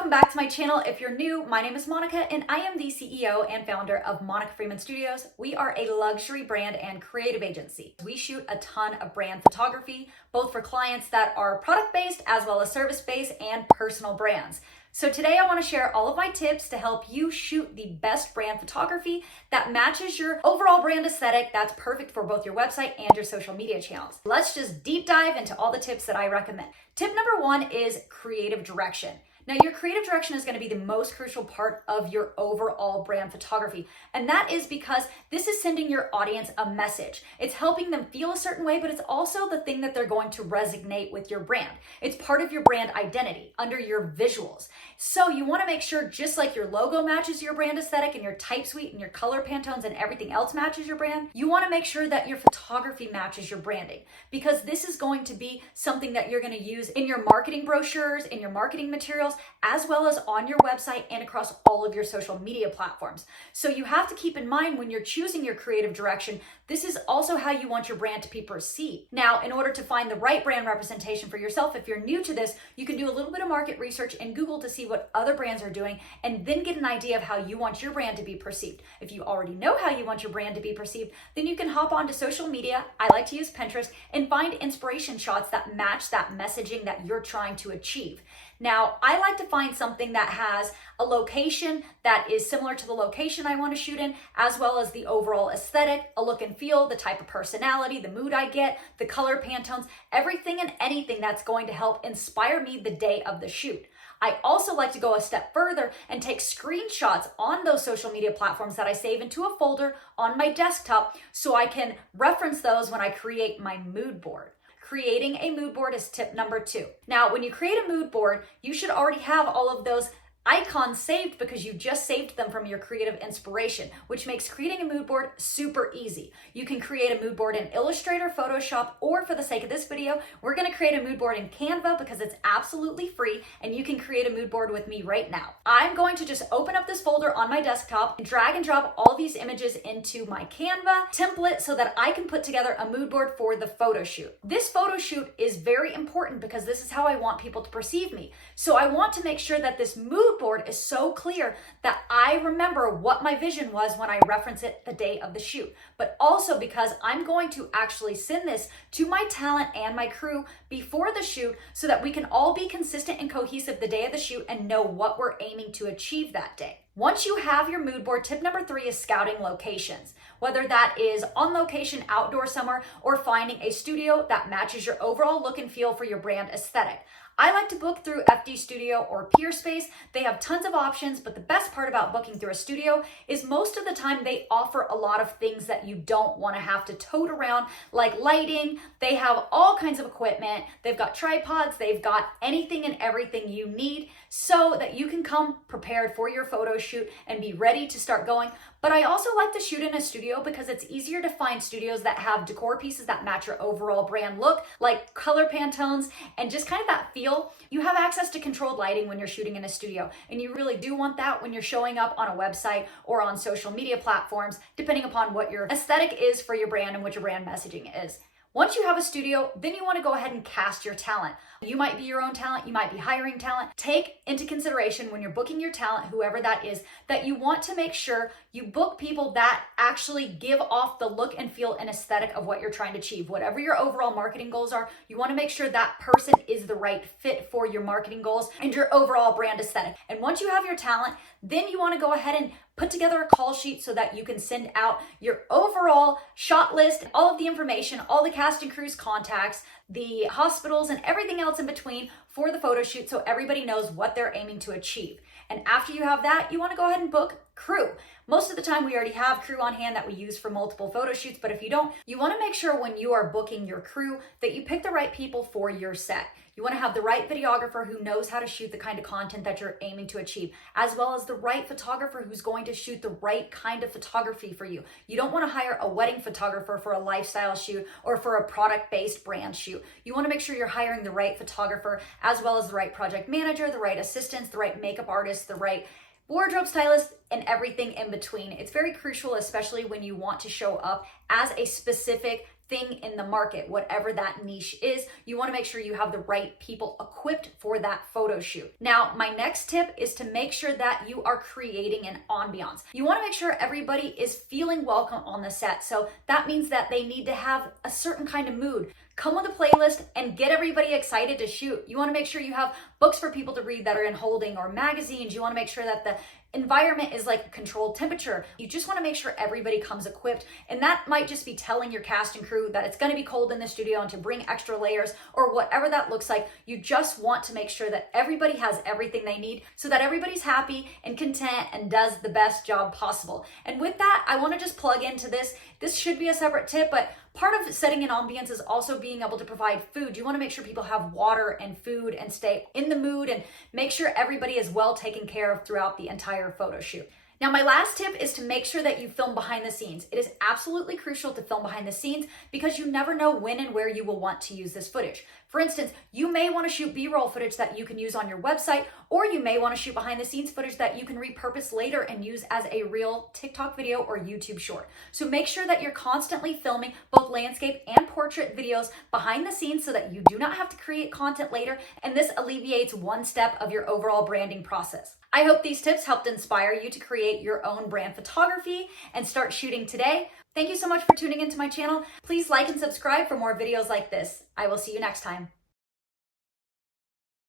welcome back to my channel. If you're new, my name is Monica and I am the CEO and founder of Monica Freeman Studios. We are a luxury brand and creative agency. We shoot a ton of brand photography, both for clients that are product-based as well as service-based and personal brands. So today I want to share all of my tips to help you shoot the best brand photography that matches your overall brand aesthetic that's perfect for both your website and your social media channels. Let's just deep dive into all the tips that I recommend. Tip number one is creative direction. Now, your creative direction is going to be the most crucial part of your overall brand photography. And that is because this is sending your audience a message. It's helping them feel a certain way, but it's also the thing that they're going to resonate with your brand. It's part of your brand identity under your visuals. So you want to make sure, just like your logo matches your brand aesthetic and your type suite and your color Pantones and everything else matches your brand, you want to make sure that your photography matches your branding, because this is going to be something that you're going to use in your marketing brochures, in your marketing materials, as well as on your website and across all of your social media platforms. So you have to keep in mind when you're choosing your creative direction, this is also how you want your brand to be perceived. Now, in order to find the right brand representation for yourself, if you're new to this, you can do a little bit of market research in Google to see what other brands are doing and then get an idea of how you want your brand to be perceived. If you already know how you want your brand to be perceived, then you can hop onto social media. I like to use Pinterest and find inspiration shots that match that messaging that you're trying to achieve. Now, I like to find something that has a location that is similar to the location I want to shoot in, as well as the overall aesthetic, a look and feel, the type of personality, the mood I get, the color Pantones, everything and anything that's going to help inspire me the day of the shoot. I also like to go a step further and take screenshots on those social media platforms that I save into a folder on my desktop so I can reference those when I create my mood board. Creating a mood board is tip number two. Now, when you create a mood board, you should already have all of those icons saved because you just saved them from your creative inspiration, which makes creating a mood board super easy. You can create a mood board in Illustrator, Photoshop, or for the sake of this video, we're going to create a mood board in Canva because it's absolutely free and you can create a mood board with me right now. I'm going to just open up this folder on my desktop and drag and drop all these images into my Canva template so that I can put together a mood board for the photo shoot. This photo shoot is very important because this is how I want people to perceive me. So I want to make sure that this mood board is so clear that I remember what my vision was when I reference it the day of the shoot, but also because I'm going to actually send this to my talent and my crew before the shoot so that we can all be consistent and cohesive the day of the shoot and know what we're aiming to achieve that day. Once you have your mood board, tip number three is scouting locations. Whether that is on location, outdoor somewhere, or finding a studio that matches your overall look and feel for your brand aesthetic. I like to book through FD Studio or Peerspace. They have tons of options, but the best part about booking through a studio is most of the time they offer a lot of things that you don't want to have to tote around, like lighting. They have all kinds of equipment. They've got tripods. They've got anything and everything you need so that you can come prepared for your photo shoot and be ready to start going. But I also like to shoot in a studio because it's easier to find studios that have decor pieces that match your overall brand look, like color Pantones and just kind of that feel. You have access to controlled lighting when you're shooting in a studio, and you really do want that when you're showing up on a website or on social media platforms, depending upon what your aesthetic is for your brand and what your brand messaging is. Once you have a studio, then you want to go ahead and cast your talent. You might be your own talent, you might be hiring talent. Take into consideration when you're booking your talent, whoever that is, that you want to make sure you book people that actually give off the look and feel and aesthetic of what you're trying to achieve. Whatever your overall marketing goals are, you want to make sure that person is the right fit for your marketing goals and your overall brand aesthetic. And once you have your talent, then you want to go ahead and put together a call sheet so that you can send out your overall shot list, all of the information, all the cast and crew's contacts, the hospitals and everything else in between for the photo shoot so everybody knows what they're aiming to achieve. And after you have that, you want to go ahead and book crew. Most of the time we already have crew on hand that we use for multiple photo shoots, but if you don't, you want to make sure when you are booking your crew that you pick the right people for your set. You want to have the right videographer who knows how to shoot the kind of content that you're aiming to achieve, as well as the right photographer who's going to shoot the right kind of photography for you. You don't want to hire a wedding photographer for a lifestyle shoot or for a product-based brand shoot. You want to make sure you're hiring the right photographer, as well as the right project manager, the right assistants, the right makeup artists, the right wardrobe stylist, and everything in between. It's very crucial, especially when you want to show up as a specific thing in the market, whatever that niche is. You want to make sure you have the right people equipped for that photo shoot. Now, my next tip is to make sure that you are creating an ambiance. You want to make sure everybody is feeling welcome on the set. So that means that they need to have a certain kind of mood. Come with a playlist and get everybody excited to shoot. You want to make sure you have books for people to read that are in holding, or magazines. You want to make sure that the environment is like controlled temperature. You just want to make sure everybody comes equipped. And that might just be telling your cast and crew that it's going to be cold in the studio and to bring extra layers, or whatever that looks like. You just want to make sure that everybody has everything they need so that everybody's happy and content and does the best job possible. And with that, I want to just plug into this. This should be a separate tip, but part of setting an ambience is also being able to provide food. You want to make sure people have water and food and stay in the mood, and make sure everybody is well taken care of throughout the entire photo shoot. Now, my last tip is to make sure that you film behind the scenes. It is absolutely crucial to film behind the scenes because you never know when and where you will want to use this footage. For instance, you may want to shoot B-roll footage that you can use on your website, or you may want to shoot behind the scenes footage that you can repurpose later and use as a real TikTok video or YouTube short. So make sure that you're constantly filming both landscape and portrait videos behind the scenes so that you do not have to create content later, and this alleviates one step of your overall branding process. I hope these tips helped inspire you to create your own brand photography and start shooting today. Thank you so much for tuning into my channel. Please like and subscribe for more videos like this. I will see you next time.